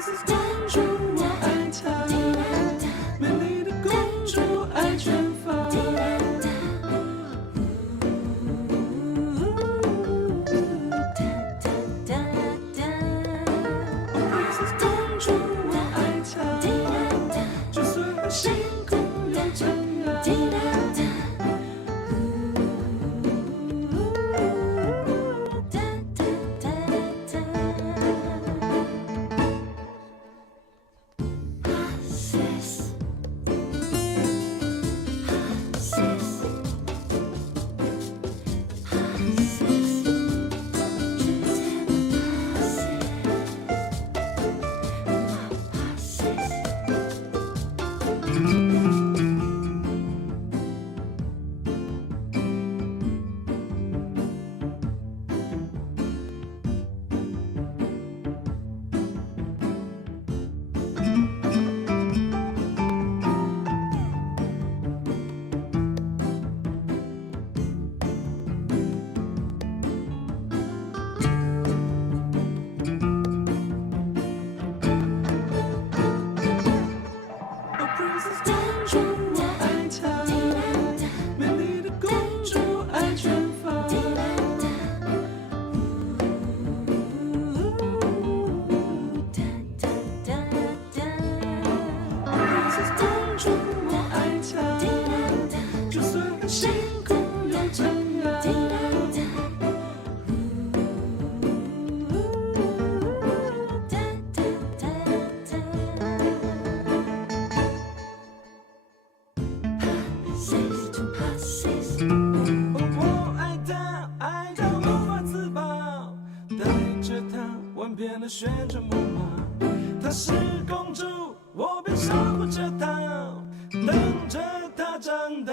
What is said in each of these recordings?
公主我爱她，美丽的公主爱卷发。Princess 公主我爱她，就算很辛苦又怎样？旋转木马，她是公主，我便守护着她，等着她长大。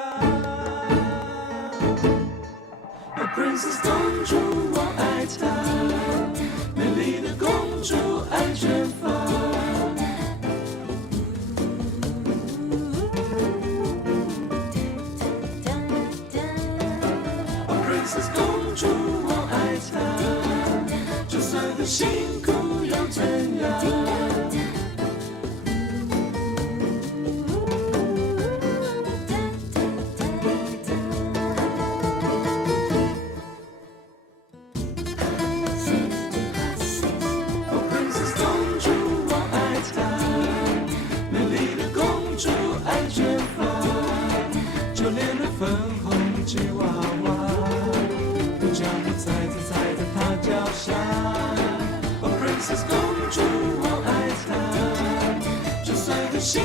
Princess 公主我爱她，美丽的公主爱卷发。Princess 公主我爱她，就算很辛苦。怎样 Princess 公主我爱她，美丽的公主爱卷发，就连那粉红吉娃娃都将我踩在她脚下。Princess 公主我爱她，就算很辛